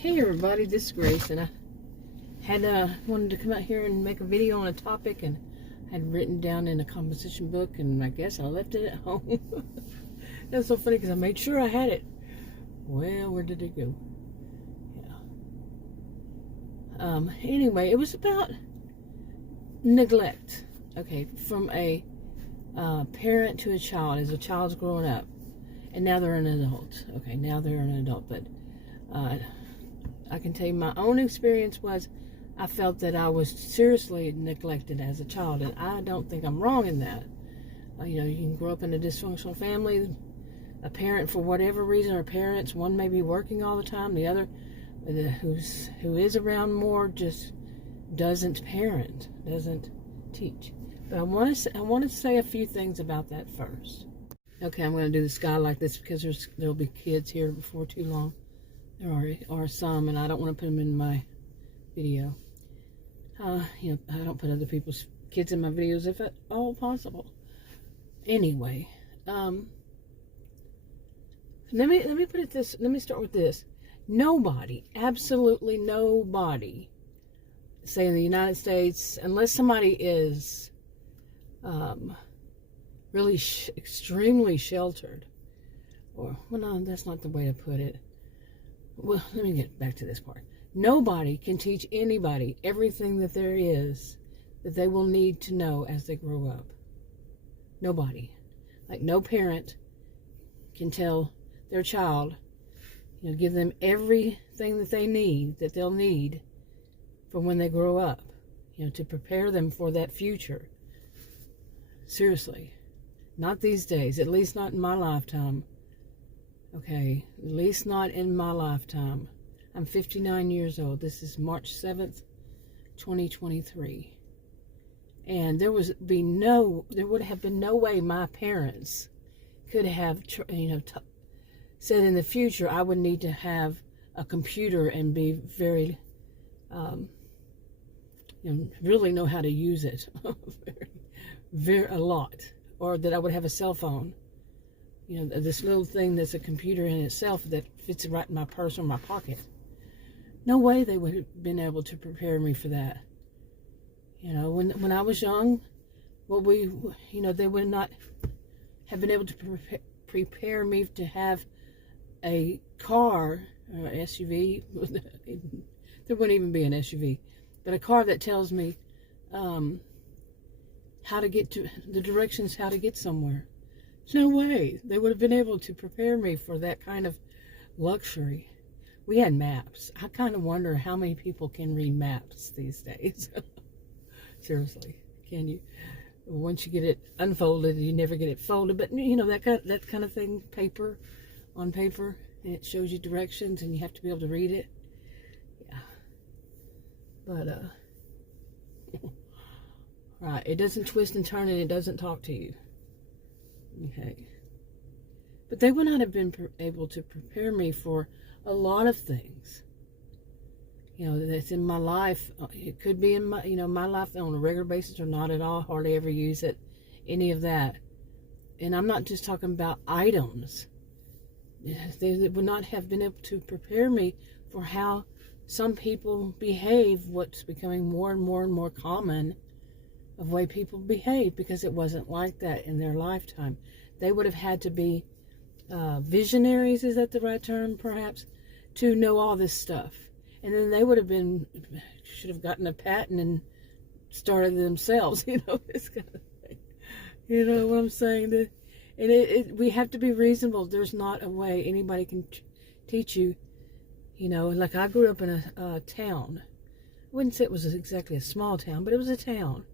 Hey everybody, this is Grace, and I had wanted to come out here and make a video on a topic, and had written down in a composition book, and I guess I left it at home. That's so funny because I made sure I had it. Well, where did it go? Yeah. Anyway, it was about neglect. Okay, from a parent to a child, as a child's growing up, and now they're an adult. Okay, now they're an adult, but I can tell you my own experience was I felt that I was seriously neglected as a child, and I don't think I'm wrong in that. You can grow up in a dysfunctional family, a parent for whatever reason, or parents, one may be working all the time, the other who is around more just doesn't parent, doesn't teach. But I want to say a few things about that first. Okay, I'm going to do the sky like this because there'll be kids here before too long. There are some, and I don't want to put them in my video. I don't put other people's kids in my videos if at all possible. Anyway, let me put it this. Let me start with this. Nobody, absolutely nobody, say in the United States, unless somebody is really extremely sheltered, or well, no, that's not the way to put it. Well, let me get back to this part. Nobody can teach anybody everything that there is that they will need to know as they grow up. Nobody. Like, no parent can tell their child, give them everything that they need, that they'll need for when they grow up, to prepare them for that future. Seriously. Not these days, at least not in my lifetime. Okay, at least not in my lifetime. I'm 59 years old. This is March 7th, 2023. And there would have been no way my parents could have, said in the future I would need to have a computer and be very, really know how to use it, a lot, or that I would have a cell phone. This little thing that's a computer in itself that fits right in my purse or my pocket. No way they would have been able to prepare me for that. When I was young, they would not have been able to prepare me to have a car or SUV. There wouldn't even be an SUV, but a car that tells me how to get to the directions, how to get somewhere. There's no way they would have been able to prepare me for that kind of luxury. We had maps. I kind of wonder how many people can read maps these days. Seriously, can you? Once you get it unfolded, you never get it folded. But that kind of thing, on paper, and it shows you directions, and you have to be able to read it. Yeah. But right, it doesn't twist and turn, and it doesn't talk to you. Okay, but they would not have been able to prepare me for a lot of things. That's in my life. It could be in my life on a regular basis or not at all. Hardly ever use it, any of that. And I'm not just talking about items. They would not have been able to prepare me for how some people behave. What's becoming more and more and more common of way people behave, because it wasn't like that in their lifetime. They would have had to be visionaries, is that the right term, perhaps, to know all this stuff. And then they would have should have gotten a patent and started themselves, this kind of thing. You know what I'm saying? And we have to be reasonable. There's not a way anybody can teach you, like I grew up in a town. I wouldn't say it was exactly a small town, but it was a town.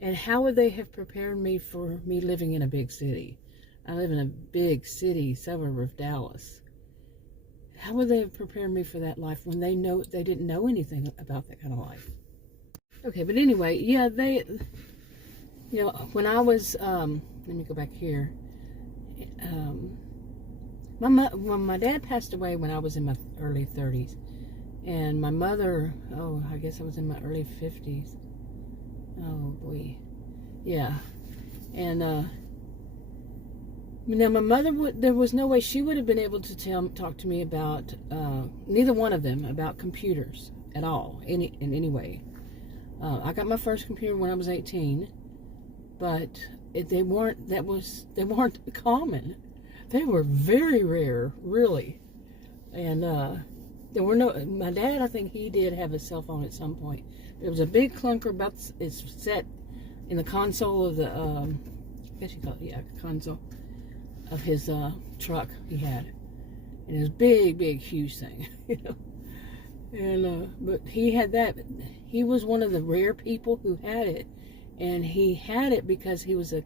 And how would they have prepared me for me living in a big city? I live in a big city suburb of Dallas. How would they have prepared me for that life when they didn't know anything about that kind of life? Okay, but anyway, yeah, when I was, let me go back here. When my dad passed away when I was in my early 30s, and my mother, I guess I was in my early 50s. Oh boy, yeah, and Now, my mother there was no way she would have been able to talk to me about, neither one of them, about computers at all, in any way. I got my first computer when I was 18, but they weren't common. They were very rare, really. And there were no, my dad, I think he did have a cell phone at some point. It was a big clunker about, it's set in the console of the, I guess you call it, yeah, console of his truck he had. And it was big, huge thing, you know. And but he had that. He was one of the rare people who had it, and he had it because he was a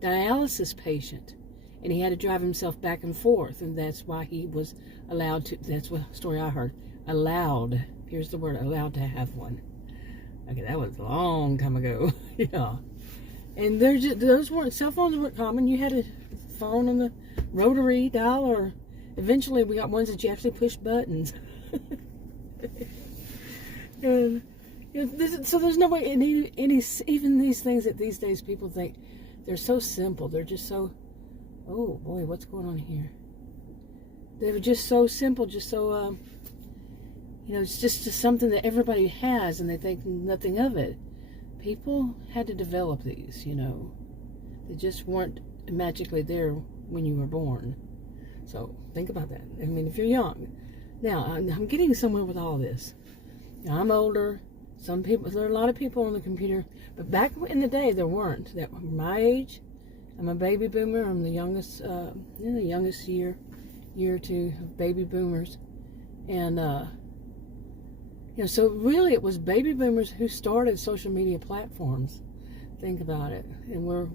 dialysis patient, and he had to drive himself back and forth, and that's why he was allowed to. That's what story I heard. Allowed. Here's the word. Allowed to have one. Okay, that was a long time ago. Yeah, and those weren't, cell phones weren't common. You had a phone on the rotary dial, or eventually we got ones that you actually push buttons. And you know, so there's no way any even these things that these days people think they're so simple. They're just so, oh boy, what's going on here? They were just so simple, just so you know, it's just something that everybody has, and they think nothing of it. People had to develop these, you know. They just weren't magically there when you were born. So think about that. I mean, if you're young. Now, I'm getting somewhere with all this. Now, I'm older. Some people, there are a lot of people on the computer, but back in the day, there weren't. That were my age. I'm a baby boomer. I'm the youngest, in the youngest year or two of baby boomers, and you know, so really, it was baby boomers who started social media platforms. Think about it, and we're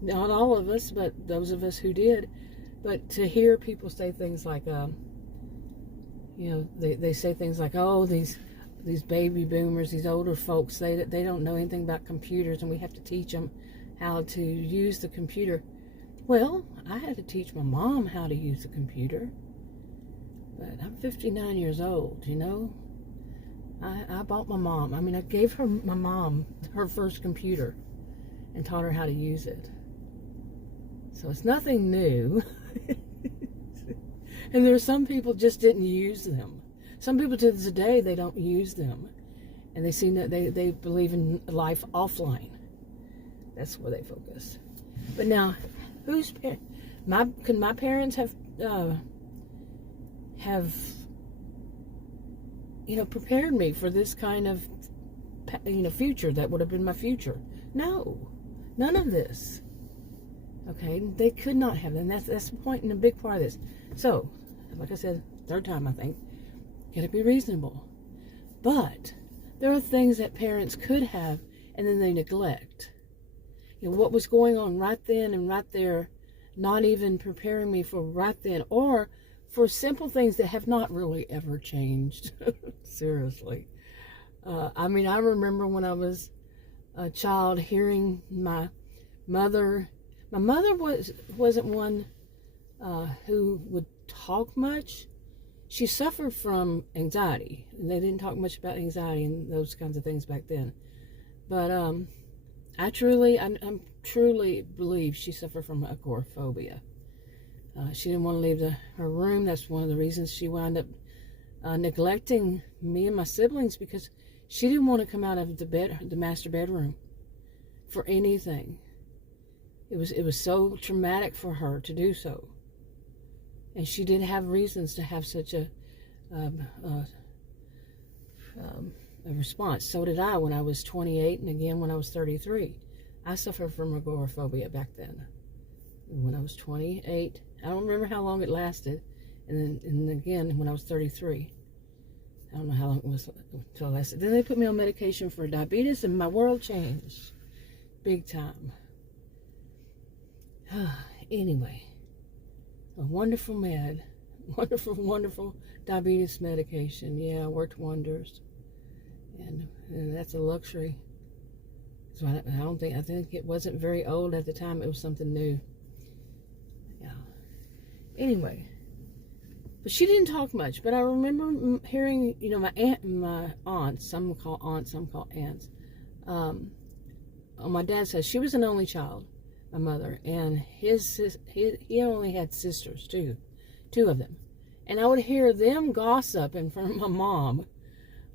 not all of us, but those of us who did. But to hear people say things like, you know, they say things like, oh, these baby boomers, these older folks, they don't know anything about computers, and we have to teach them how to use the computer. Well, I had to teach my mom how to use the computer, but I'm 59 years old, you know. I bought my mom, I mean, I gave my mom her first computer and taught her how to use it. So it's nothing new. And there are some people just didn't use them. Some people to this day, they don't use them. And they seem that they believe in life offline. That's where they focus. But now, could my parents have you know, prepared me for this kind of, you know, future that would have been my future? No, none of this. Okay, they could not have, and that's the point and a big part of this. So, like I said, third time I think, gotta be reasonable. But there are things that parents could have, and then they neglect. You know, what was going on right then and right there, not even preparing me for right then, or for simple things that have not really ever changed. Seriously. I mean, I remember when I was a child hearing my mother wasn't one who would talk much. She suffered from anxiety, and they didn't talk much about anxiety and those kinds of things back then. But I truly believe she suffered from agoraphobia. She didn't want to leave her room. That's one of the reasons she wound up neglecting me and my siblings, because she didn't want to come out of the master bedroom for anything. It was so traumatic for her to do so, and she did have reasons to have such a response. So did I when I was 28, and again when I was 33. I suffered from agoraphobia back then. When I was 28, I don't remember how long it lasted, and again when I was 33. I don't know how long it was until I lasted. Then they put me on medication for diabetes, and my world changed big time. Anyway, a wonderful wonderful diabetes medication. Yeah, worked wonders, and that's a luxury. So I think it wasn't very old at the time. It was something new. Yeah. Anyway, but she didn't talk much. But I remember hearing, you know, my aunts, some call aunts, some call aunts. On my dad's side, she was an only child. my mother, and he only had sisters, two of them. And I would hear them gossip in front of my mom,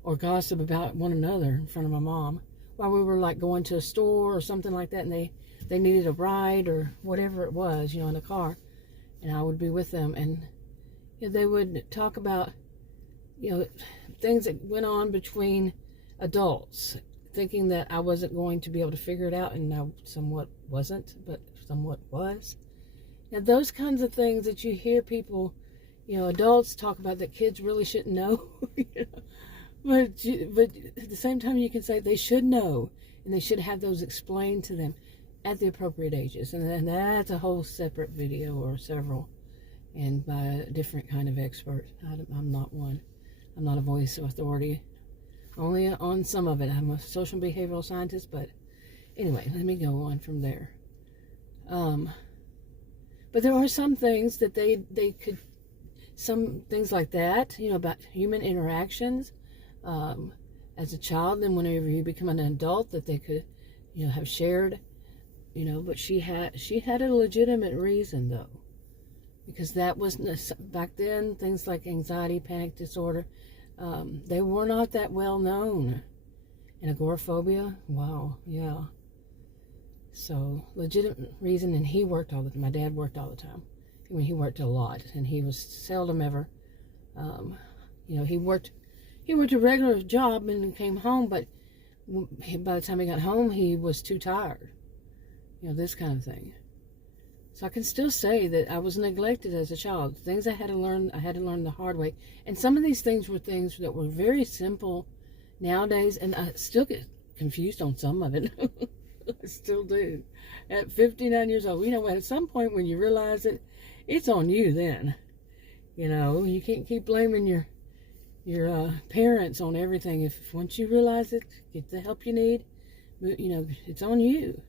or gossip about one another in front of my mom, while we were like going to a store or something like that, and they needed a ride or whatever it was, in a car, and I would be with them, and they would talk about, things that went on between adults, thinking that I wasn't going to be able to figure it out, and I somewhat wasn't, but somewhat was. Now, those kinds of things that you hear people, adults talk about that kids really shouldn't know, but at the same time, you can say they should know, and they should have those explained to them at the appropriate ages. And that's a whole separate video, or several, and by a different kind of expert. I'm not one. I'm not a voice of authority, only on some of it. I'm a social behavioral scientist, but anyway, let me go on from there. But there are some things that they could, some things like that, about human interactions as a child, and whenever you become an adult, that they could, have shared, but she had a legitimate reason, though, because that wasn't, back then, things like anxiety, panic disorder, they were not that well known. And agoraphobia, wow, yeah. So, legitimate reason, and he worked all the time. My dad worked all the time. I mean, he worked a lot, and he was seldom ever, he worked a regular job and came home, but by the time he got home, he was too tired. This kind of thing. So I can still say that I was neglected as a child. Things I had to learn the hard way. And some of these things were things that were very simple nowadays, and I still get confused on some of it. I still do. At 59 years old, at some point when you realize it, it's on you then. You can't keep blaming your parents on everything. If once you realize it, get the help you need, it's on you.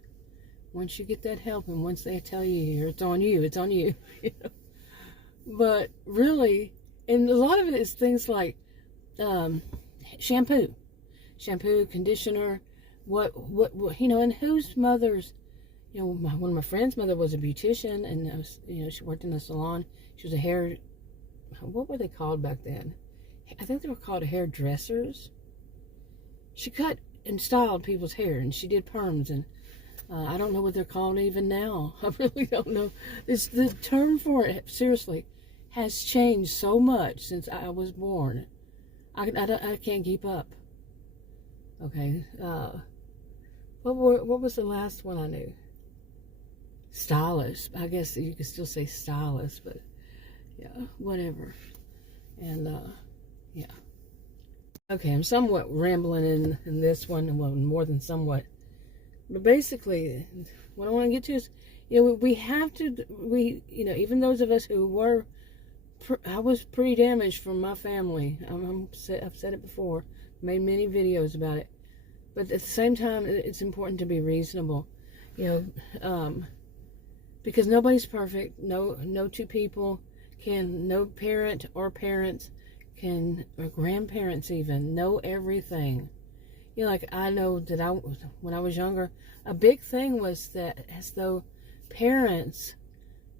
Once you get that help, and once they tell you it's on you. But really, and a lot of it is things like shampoo, conditioner, what and whose mothers, one of my friend's mother was a beautician, and she worked in a salon. She was a hair, what were they called back then? I think they were called hairdressers. She cut and styled people's hair, and she did perms, and I don't know what they're called even now. I really don't know. The term for it, seriously, has changed so much since I was born. I can't keep up. Okay. What was the last one I knew? Stylist. I guess you could still say stylist, but yeah, whatever. And yeah. Okay, I'm somewhat rambling in this one, well, more than somewhat. But basically, what I want to get to is, we have to, even those of us who were, I was pretty damaged from my family. I've said it before, made many videos about it. But at the same time, it's important to be reasonable, because nobody's perfect. No two people no parent or parents or grandparents even, know everything. Like I know that when I was younger, a big thing was that as though parents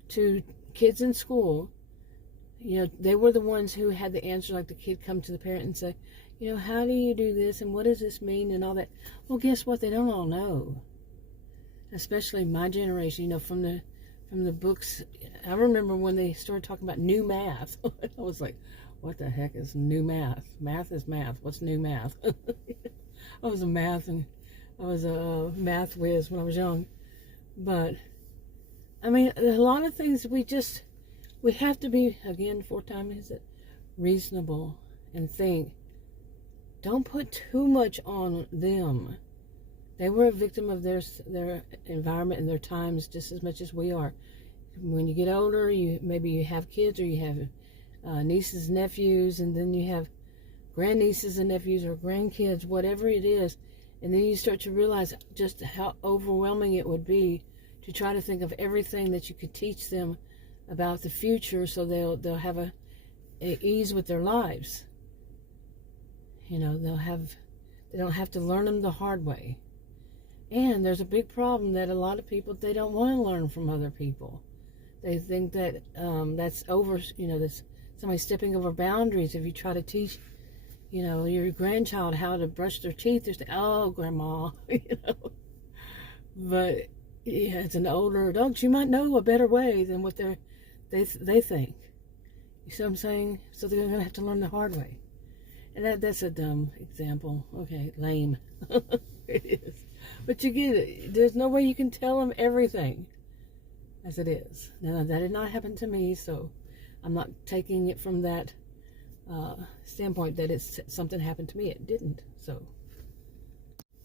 to kids in school, they were the ones who had the answer. Like the kid come to the parent and say, how do you do this, and what does this mean, and all that. Well, guess what? They don't all know. Especially my generation, from the books. I remember when they started talking about new math. I was like, what the heck is new math? Math is math. What's new math? I was a math whiz when I was young. But, I mean, a lot of things we have to be, again, reasonable and think. Don't put too much on them. They were a victim of their environment and their times just as much as we are. When you get older, maybe you have kids, or you have nieces and nephews, and then you have grandnieces and nephews or grandkids, whatever it is, and then you start to realize just how overwhelming it would be to try to think of everything that you could teach them about the future, so they'll have a ease with their lives. They don't have to learn them the hard way. And there's a big problem that a lot of people, they don't want to learn from other people. They think that that's over, that's somebody stepping over boundaries. If you try to teach, your grandchild how to brush their teeth, they say, oh, grandma, But yeah, as an older adult, you might know a better way than what they think. You see what I'm saying? So they're going to have to learn the hard way. And that's a dumb example. Okay, lame. It is. But you get it. There's no way you can tell them everything as it is. Now, that did not happen to me, so I'm not taking it from that standpoint that it's something happened to me. It didn't. So,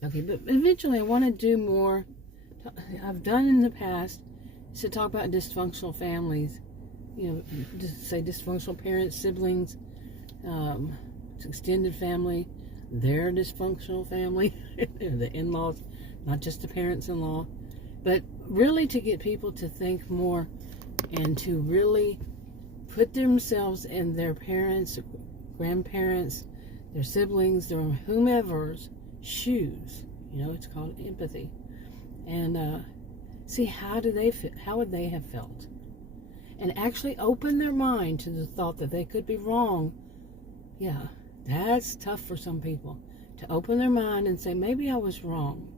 okay, but eventually I want to do more. I've done in the past is to talk about dysfunctional families. Just say dysfunctional parents, siblings, extended family, their dysfunctional family, the in-laws, not just the parents-in-law, but really to get people to think more and to really put themselves in their parents, grandparents, their siblings, their whomever's shoes. It's called empathy. And see how would they have felt, and actually open their mind to the thought that they could be wrong. Yeah, that's tough for some people, to open their mind and say, maybe I was wrong.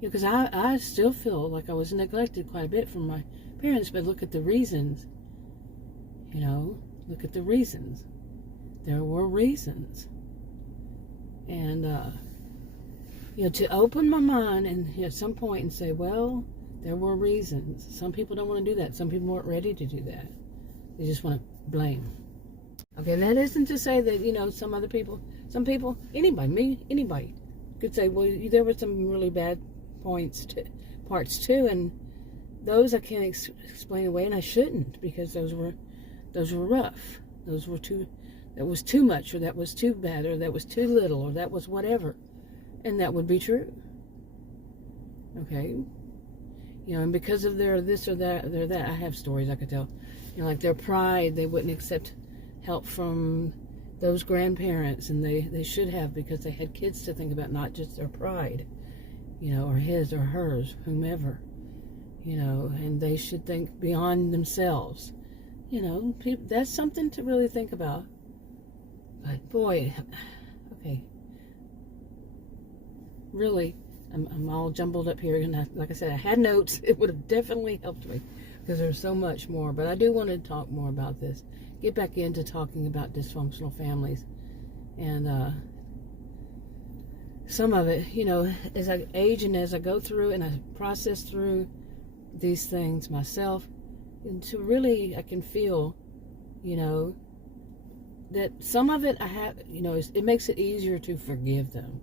Because I still feel like I was neglected quite a bit from my parents, but look at the reasons. Look at the reasons. There were reasons. And, to open my mind and at some point and say, well, there were reasons. Some people don't want to do that. Some people weren't ready to do that. They just want to blame. Okay, that isn't to say that, some people, anybody could say, well, there were some really bad parts too, and those I can't explain away, and I shouldn't, because those were rough. That was too much, or that was too bad, or that was too little, or that was whatever. And that would be true. Okay? And because of their this or that, I have stories I could tell. Like their pride, they wouldn't accept help from those grandparents, and they should have, because they had kids to think about, not just their pride, or his or hers, whomever, and they should think beyond themselves. That's something to really think about. But boy, okay. Really, I'm all jumbled up here, and like I said, I had notes. It would have definitely helped me, because there's so much more. But I do want to talk more about this. Get back into talking about dysfunctional families, and some of it, as I age and as I go through and I process through these things myself, and to really, I can feel, that some of it I have, it makes it easier to forgive them.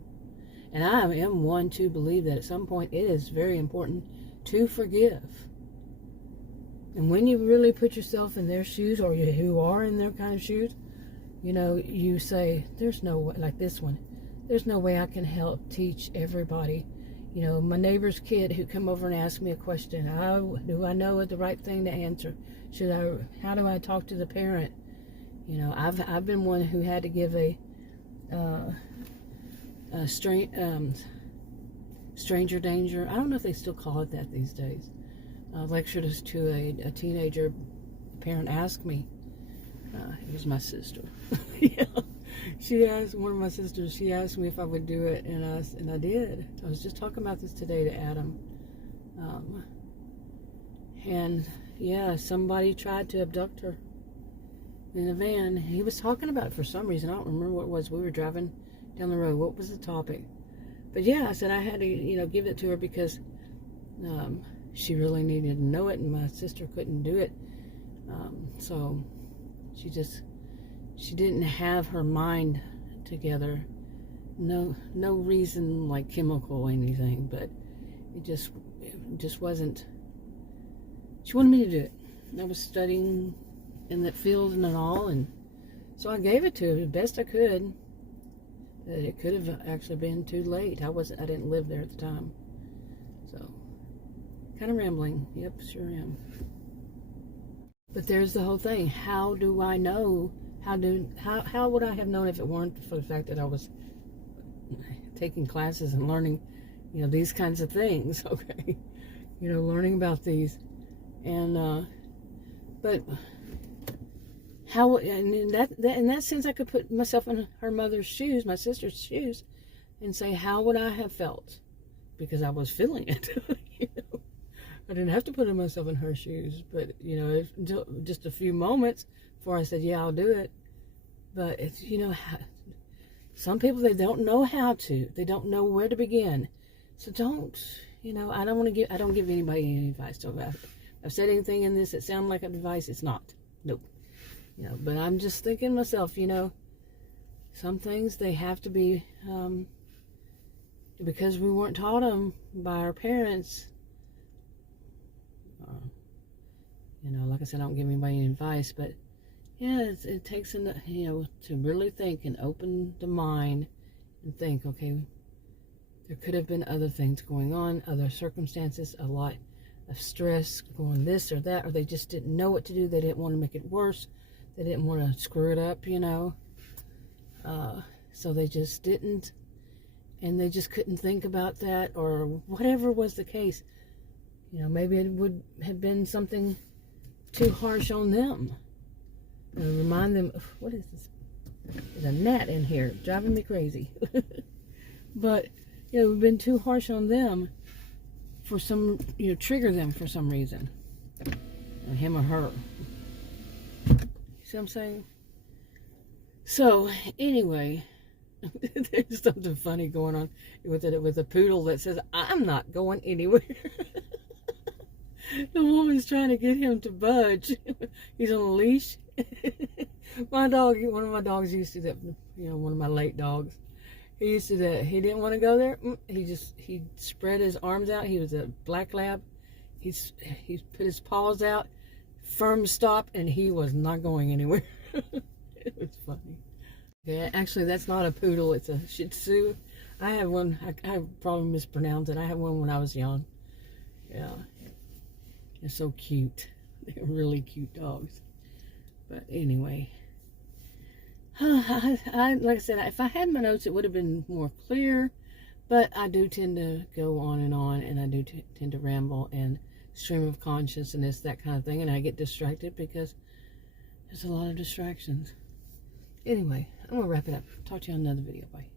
And I am one to believe that at some point it is very important to forgive. And when you really put yourself in their shoes, or who are in their kind of shoes, you say, there's no way, like this one, there's no way I can help teach everybody. My neighbor's kid who come over and ask me a question, how do I know the right thing to answer? How do I talk to the parent? I've been one who had to give a stranger danger, I don't know if they still call it that these days, lecture to a teenager. A parent asked me, it was my sister. Yeah, one of my sisters, she asked me if I would do it, and I did. I was just talking about this today to Adam, and yeah, somebody tried to abduct her in a van. He was talking about it for some reason. I don't remember what it was. We were driving down the road. What was the topic? But yeah, I said I had to, give it to her, because she really needed to know it, and my sister couldn't do it. So she didn't have her mind together. No reason like chemical or anything, but it just wasn't. She wanted me to do it. I was studying in that field and all, and so I gave it to her the best I could. It could have actually been too late. I didn't live there at the time. So, kind of rambling. Yep, sure am. But there's the whole thing. How do I know? How would I have known if it weren't for the fact that I was taking classes and learning You know, these kinds of things, okay? You know, learning about these. And, but how, and in that sense, I could put myself in her mother's shoes, my sister's shoes, and say, how would I have felt? Because I was feeling it. You know, I didn't have to put myself in her shoes, but, you know, until just a few moments before I said, yeah, I'll do it. But it's, you know, some people, they don't know how to. They don't know where to begin. So don't, you know, I don't give anybody any advice. So if I've said anything in this that sounds like advice, it's not. Nope. You know, but I'm just thinking to myself, you know, some things, they have to be, because we weren't taught them by our parents. You know, like I said, I don't give anybody any advice, but yeah, it takes, you know, to really think and open the mind and think, okay, there could have been other things going on, other circumstances, a lot of stress going this or that, or they just didn't know what to do. They didn't want to make it worse. They didn't want to screw it up, you know. So they just didn't, and they just couldn't think about that, or whatever was the case. You know, maybe it would have been something too harsh on them. And remind them, what is this? There's a gnat in here, driving me crazy. But, you know, it would have been too harsh on them for some, you know, trigger them for some reason. Or him or her. See what I'm saying? So, anyway, there's something funny going on with a poodle that says, I'm not going anywhere. The woman's trying to get him to budge. He's on a leash. One of my dogs used to that, you know, one of my late dogs. He used to that. He didn't want to go there. He spread his arms out. He was a black lab. He put his paws out, firm stop, and he was not going anywhere. It was funny. Yeah, actually, that's not a poodle. It's a Shih Tzu. I have one. I probably mispronounced it. I had one when I was young. Yeah. They're so cute. They're really cute dogs. But anyway, like I said, if I had my notes, it would have been more clear. But I do tend to go on, and I do tend to ramble and stream of consciousness, that kind of thing. And I get distracted because there's a lot of distractions. Anyway, I'm going to wrap it up. Talk to you on another video. Bye.